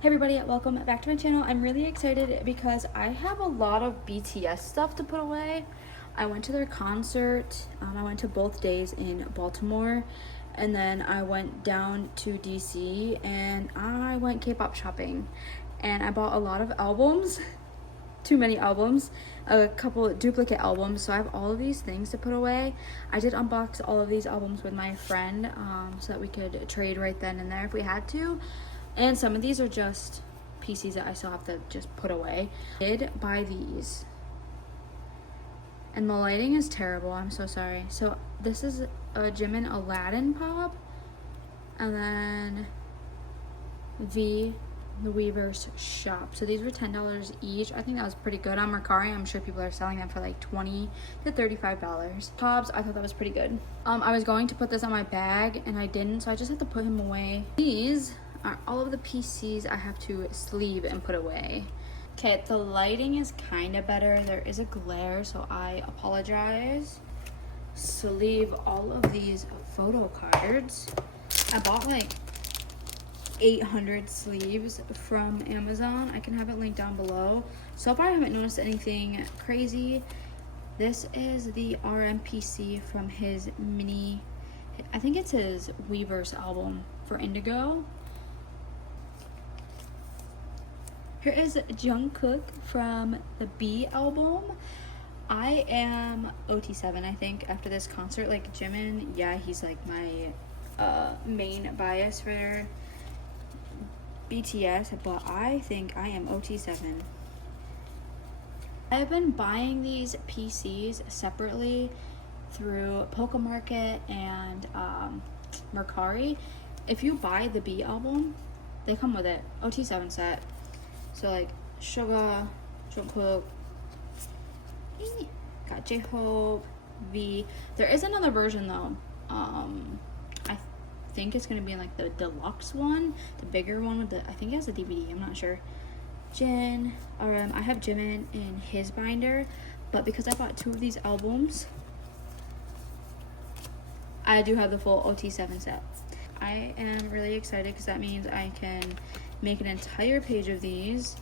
Hey everybody, welcome back to my channel. I'm really excited because I have a lot of BTS stuff to put away. I went to their concert. I went to both days in Baltimore, and then I went down to DC and I went K-pop shopping, and I bought a lot of albums. Too many albums, a couple duplicate albums, so I have all of these things to put away. I did unbox all of these albums with my friend so that we could trade right then and there if we had to. And some of these are just PCs that I still have to just put away. I did buy these. And the lighting is terrible. I'm so sorry. So this is a Jimin Aladdin pop. And then the Weaver's shop. So these were $10 each. I think that was pretty good. On Mercari, I'm sure people are selling them for like $20 to $35. Pops, I thought that was pretty good. I was going to put this on my bag and I didn't, so I just had to put him away. These are all of the PCs I have to sleeve and put away. Okay, the lighting is kind of better. There is a glare, so I apologize. Sleeve all of these photo cards. I bought like 800 sleeves from Amazon. I can have it linked down below. So far I haven't noticed anything crazy. This is the RMPC from his mini, I think it's his Weaver's album for Indigo. Here is Jungkook from the B album. I am OT7, I think, after this concert. Like Jimin, yeah, he's like my main bias for BTS, but I think I am OT7. I've been buying these PCs separately through Pokemarket and Mercari. If you buy the B album, they come with it. OT7 set. So like Suga, Jungkook, got J-Hope, V. There is another version though. I think it's gonna be in like the deluxe one, the bigger one with the, I think it has a DVD, I'm not sure. Jin, I have Jimin in his binder, but because I bought 2 of these albums, I do have the full OT7 set. I am really excited because that means I can make an entire page of these.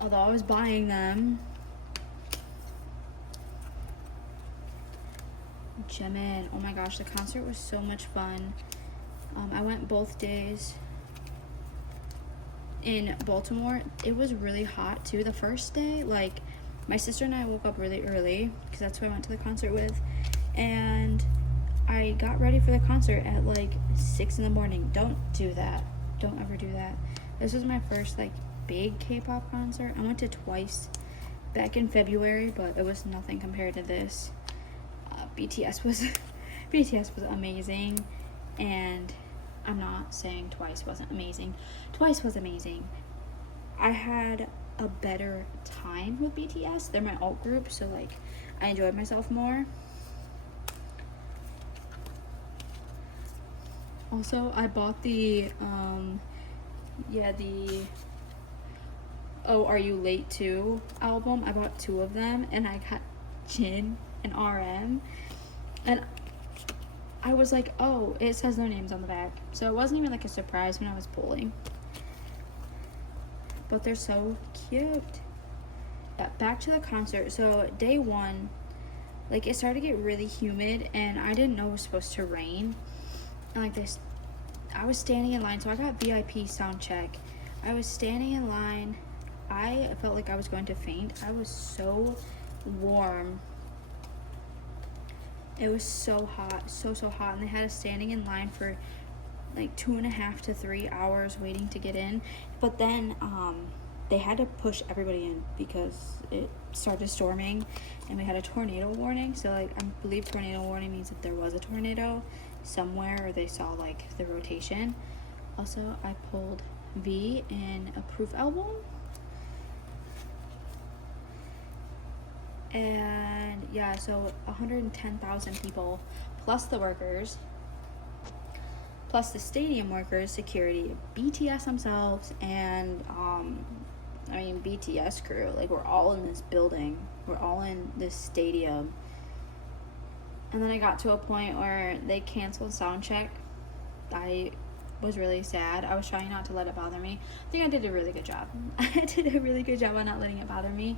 Although I was buying them. Jimin, oh my gosh, the concert was so much fun. I went both days in Baltimore. It was really hot too. The first day, like, my sister and I woke up really early because that's who I went to the concert with, and I got ready for the concert at like 6 in the morning. Don't do that. Don't ever do that. This was my first like big K-pop concert. I went to twice back in February, but it was nothing compared to this. BTS was BTS was amazing, and I'm not saying twice wasn't amazing. Twice was amazing. I had a better time with BTS. They're my alt group, so like I enjoyed myself more. Also, I bought the Oh Are You Late Too album. I bought 2 of them, and I got Jin and RM, and I was like, oh, it says their names on the back, so it wasn't even like a surprise when I was pulling, but they're so cute. Yeah, back to the concert. So day 1, like, it started to get really humid, and I didn't know it was supposed to rain. And like this, I was standing in line, so I got VIP sound check. I was standing in line. I felt like I was going to faint. I was so warm. It was so hot, so hot, and they had us standing in line for like 2.5 to 3 hours waiting to get in. But then they had to push everybody in because it started storming, and we had a tornado warning. So like, I believe tornado warning means that there was a tornado somewhere, or they saw like the rotation. Also, I pulled V in a proof album, and yeah, so 110,000 people plus the workers, plus the stadium workers, security, BTS themselves, and BTS crew. Like, we're all in this building, we're all in this stadium. And then I got to a point where they canceled sound check. I was really sad. I was trying not to let it bother me. I think I did a really good job. I did a really good job on not letting it bother me.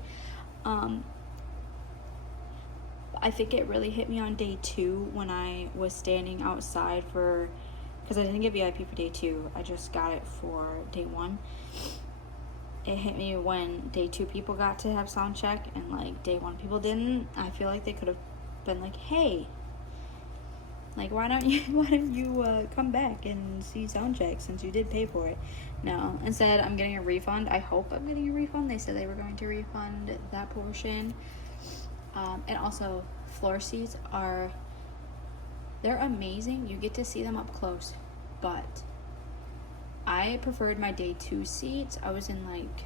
I think it really hit me on day 2 when I was standing outside because I didn't get VIP for day 2. I just got it for day 1. It hit me when day 2 people got to have sound check and like day 1 people didn't. I feel like they could have been like, hey, like why don't you come back and see sound check since you did pay for it. No, instead I'm getting a refund. I hope I'm getting a refund. They said they were going to refund that portion. And also floor seats they're amazing. You get to see them up close, but I preferred my day 2 seats. I was in like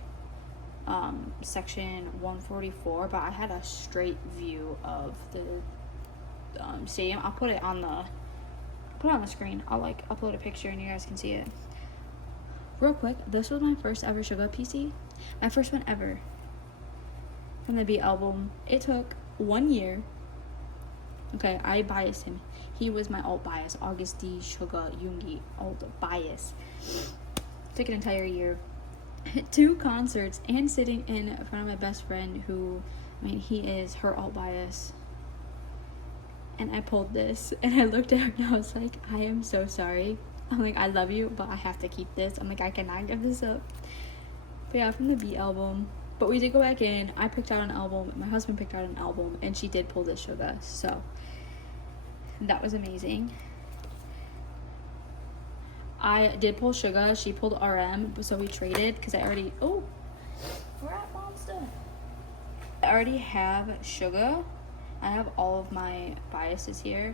section 144, but I had a straight view of the stadium. I'll put it on the screen. I'll like upload a picture and you guys can see it. Real quick, this was my first ever Suga PC. My first one ever. From the B album. It took 1 year. Okay, I biased him. He was my alt bias. Agust D, Suga, Yoongi, alt bias. Took an entire year. 2 concerts and sitting in front of my best friend who, I mean, he is her alt bias. And I pulled this and I looked at her and I was like, I am so sorry. I'm like, I love you, but I have to keep this. I'm like, I cannot give this up. But yeah, from the B album. But we did go back in. I picked out an album. My husband picked out an album. And she did pull this Suga. So that was amazing. I did pull Suga. She pulled RM. So we traded because I already... Oh, we're at Monster. I already have Suga. I have all of my biases here.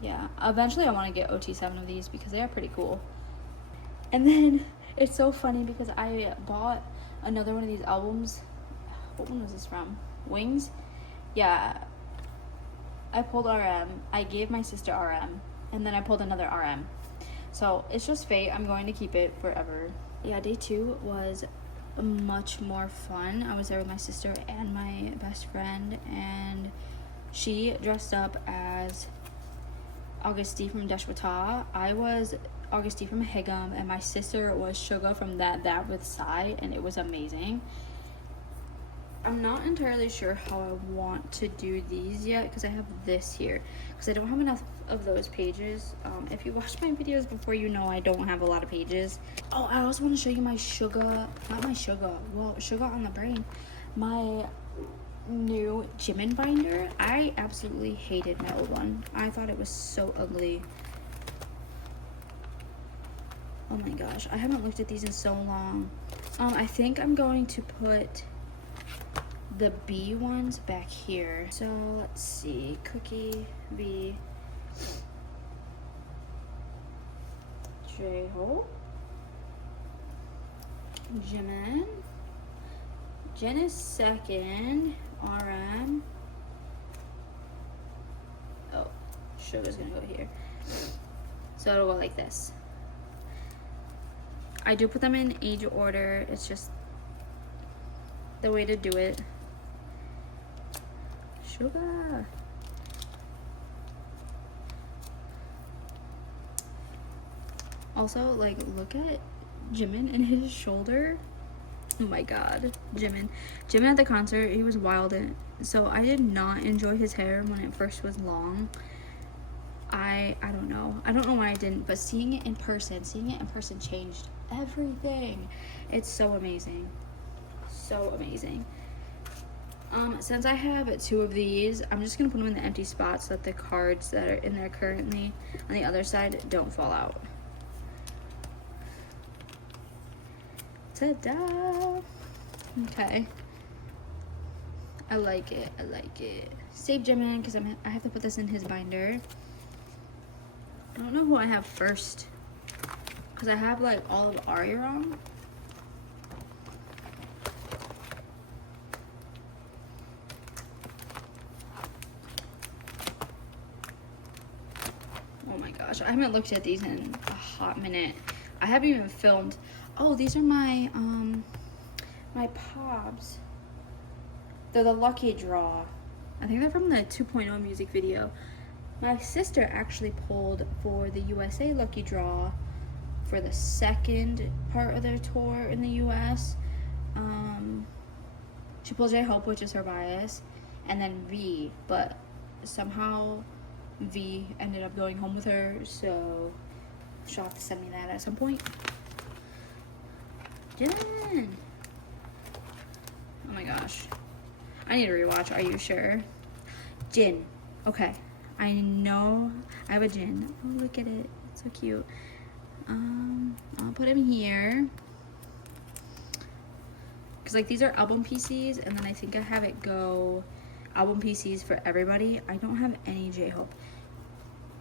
Yeah. Eventually I want to get OT7 of these because they are pretty cool. And then it's so funny because I bought another one of these albums. What one was this from? Wings? Yeah. I pulled RM. I gave my sister RM. And then I pulled another RM. So it's just fate. I'm going to keep it forever. Yeah, day 2 was much more fun. I was there with my sister and my best friend. And she dressed up as Agust D from Deshwata. I was Agust D from Higam, and my sister was Suga from That with Psy, and it was amazing. I'm not entirely sure how I want to do these yet because I have this here because I don't have enough of those pages. If you watched my videos before, you know I don't have a lot of pages. Oh, I also want to show you my Suga, not my Suga, well, Suga on the brain, my new Jimin binder. I absolutely hated my old one. I thought it was so ugly. Oh my gosh, I haven't looked at these in so long. I think I'm going to put the B ones back here. So let's see, Cookie, B, J-Hope, Jimin, Jen is second, RM. Oh, Sugar's gonna go here. So it'll go like this. I do put them in age order. It's just the way to do it. Sugar. Also, like, look at Jimin and his shoulder. Oh my god, Jimin at the concert, he was wild. So I did not enjoy his hair when it first was long. I don't know why I didn't, but seeing it in person changed everything. It's so amazing, so amazing. Since I have 2 of these, I'm just gonna put them in the empty spots so that the cards that are in there currently on the other side don't fall out. Ta-da! Okay. I like it. Save Jimin because I have to put this in his binder. I don't know who I have first because I have like all of Aria wrong. Oh my gosh, I haven't looked at these in a hot minute. I haven't even filmed. Oh, these are my my Pobs. They're the Lucky Draw. I think they're from the 2.0 music video. My sister actually pulled for the USA Lucky Draw for the second part of their tour in the US. She pulled J-Hope, which is her bias, and then V, but somehow V ended up going home with her, so she'll have to send me that at some point. Jen! Oh my gosh. I need to rewatch Are You Sure? Jin. Okay. I know I have a Jin. Oh, look at it. It's so cute. I'll put him here. Because, like, these are album PCs, and then I think I have it go album PCs for everybody. I don't have any J-Hope.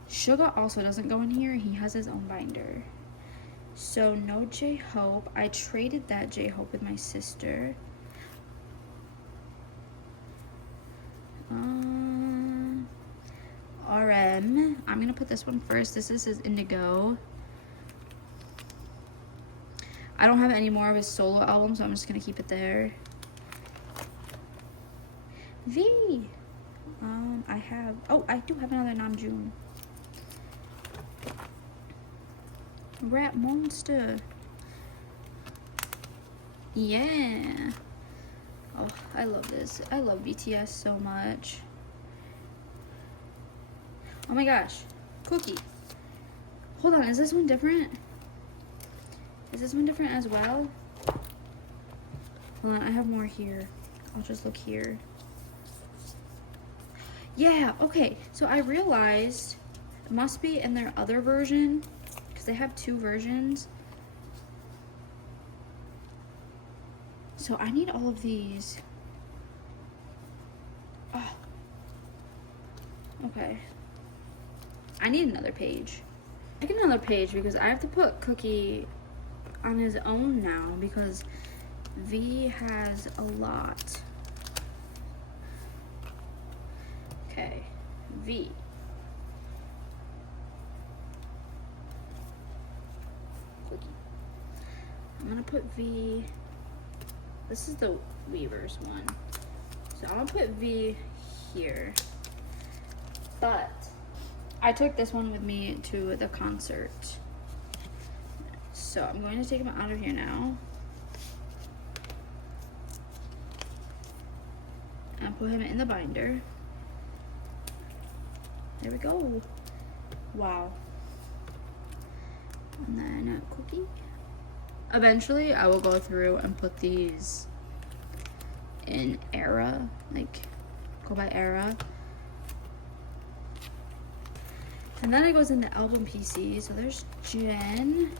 Suga also doesn't go in here. He has his own binder. So, no J-Hope. I traded that J-Hope with my sister. RM. I'm going to put this one first. This is his Indigo. I don't have any more of his solo albums, so I'm just going to keep it there. V. I do have another Namjoon. Rap Monster. Yeah. Oh, I love this. I love BTS so much. Oh my gosh. Cookie. Hold on, is this one different? Is this one different as well? Hold on, I have more here. I'll just look here. Yeah, okay. So I realized it must be in their other version, because they have two versions. So I need all of these. Oh. Okay. I need another page. I get another page because I have to put Cookie on his own now because V has a lot. Okay, V. Cookie. I'm gonna put V. This is the Weavers one. So I'm gonna put V here. But I took this one with me to the concert. So I'm going to take him out of here now. And put him in the binder. There we go. Wow. And then a Cookie. Eventually I will go through and put these in era, like go by era. And then it goes into album PC. So there's Jen.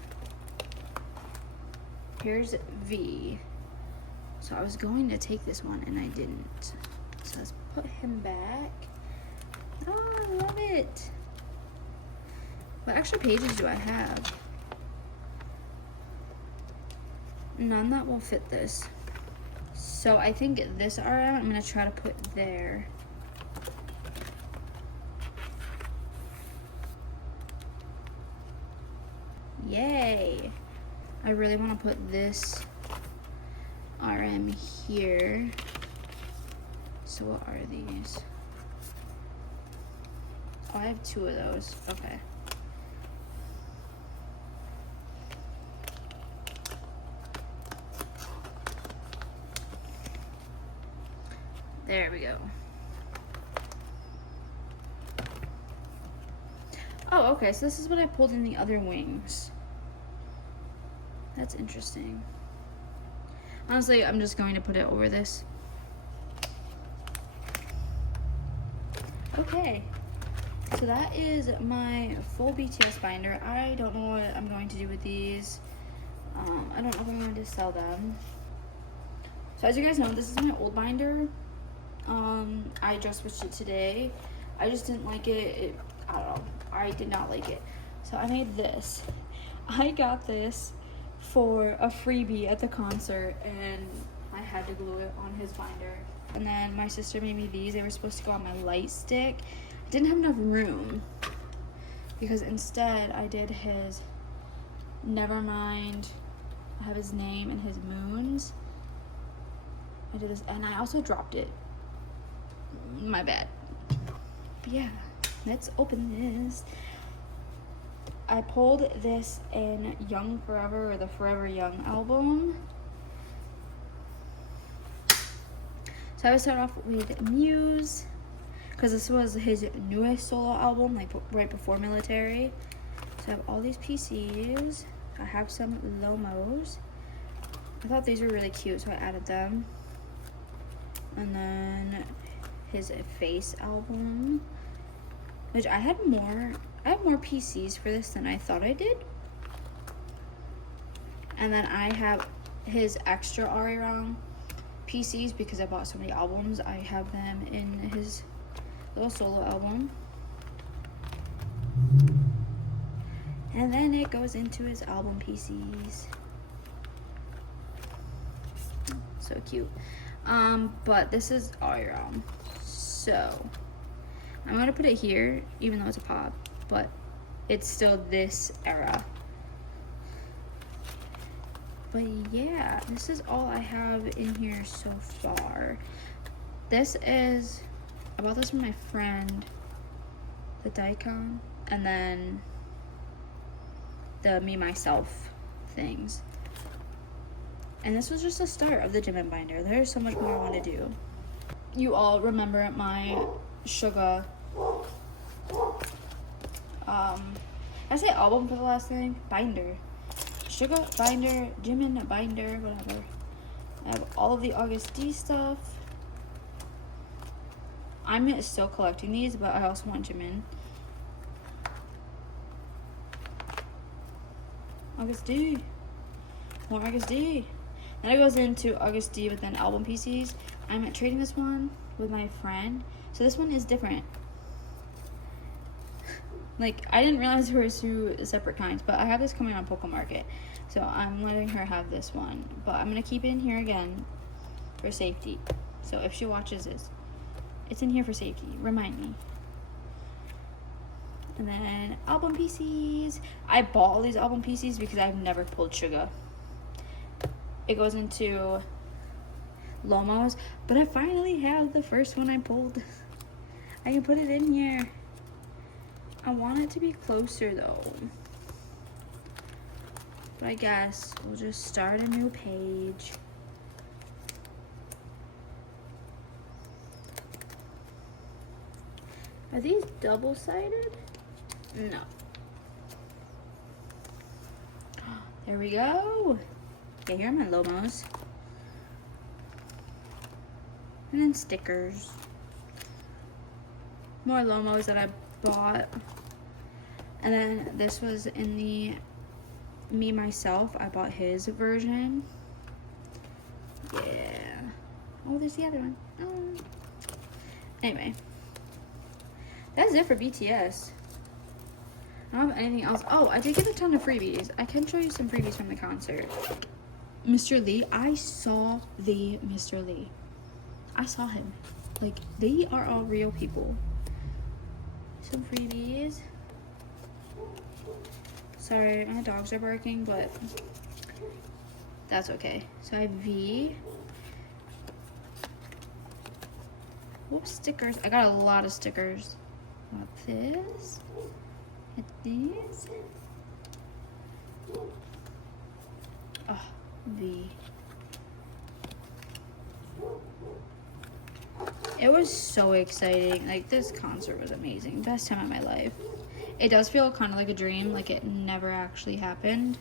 Here's V. So I was going to take this one and I didn't. So let's put him back. Oh, I love it. What extra pages do I have? None that will fit this. So I think this RM I'm gonna try to put there. Yay! I really want to put this RM here. So what are these? Oh, I have two of those. Okay. There we go. Oh, okay, so this is what I pulled in the other wings. That's interesting. Honestly, I'm just going to put it over this. Okay, so that is my full BTS binder. I don't know what I'm going to do with these. I don't know if I'm going to sell them. So as you guys know, this is my old binder. I just switched it today. I just didn't like it. I don't know. I did not like it. So I made this. I got this for a freebie at the concert and I had to glue it on his binder. And then my sister made me these. They were supposed to go on my light stick. I didn't have enough room because instead I did his Nevermind. I have his name and his moons. I did this and I also dropped it. My bad. But yeah, let's open this. I pulled this in Young Forever, or the Forever Young album. So I would start off with Muse, because this was his newest solo album, like right before Military. So I have all these PCs. I have some Lomos. I thought these were really cute, so I added them. And then his Face album, which I have more PCs for this than I thought I did. And then I have his extra Ariram PCs because I bought so many albums. I have them in his little solo album. And then it goes into his album PCs. So cute. But this is Ariram. So I'm gonna put it here, even though it's a pop, but it's still this era. But yeah, this is all I have in here so far. This is, I bought this from my friend, the Daikon, and then the Me Myself things. And this was just the start of the Jimin binder. There's so much more I want to do. You all remember my Suga, I say album for the last thing? Binder. Suga binder, Jimin binder, whatever. I have all of the Agust D stuff. I'm still collecting these, but I also want Jimin. Agust D. More Agust D. Then it goes into Agust D, but then album PCs. I'm trading this one with my friend. So this one is different. Like, I didn't realize there were two separate kinds, but I have this coming on Poco Market. So I'm letting her have this one. But I'm going to keep it in here again for safety. So if she watches this, it's in here for safety. Remind me. And then album PCs. I bought all these album PCs because I've never pulled Suga. It goes into Lomos. But I finally have the first one I pulled. I can put it in here. I want it to be closer though. But I guess we'll just start a new page. Are these double-sided? No. There we go. Yeah, here are my Lomos. And then stickers. More Lomos that I bought. And then this was in the Me Myself. I bought his version. Yeah. Oh, there's the other one. Oh. Anyway. That's it for BTS. I don't have anything else. Oh, I did get a ton of freebies. I can show you some freebies from the concert. Mr. Lee. I saw the Mr. Lee. I saw him. Like, they are all real people. Some freebies. Sorry, my dogs are barking, but that's okay. So I have V. Whoops, stickers. I got a lot of stickers. Got this. Get these. Oh, V. It was so exciting. Like, this concert was amazing. Best time of my life. It does feel kind of like a dream. Like, it never actually happened.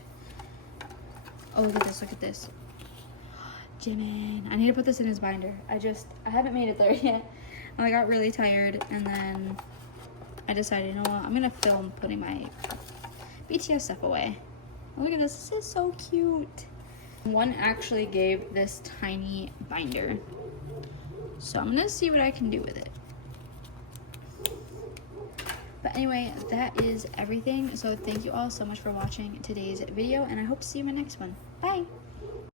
Oh, look at this. Look at this. Jimin. I need to put this in his binder. I haven't made it there yet. I got really tired. And then I decided, you know what? I'm going to film putting my BTS stuff away. Oh, look at this. This is so cute. One actually gave this tiny binder. So I'm gonna see what I can do with it. But anyway, that is everything. So thank you all so much for watching today's video, and I hope to see you in my next one. Bye!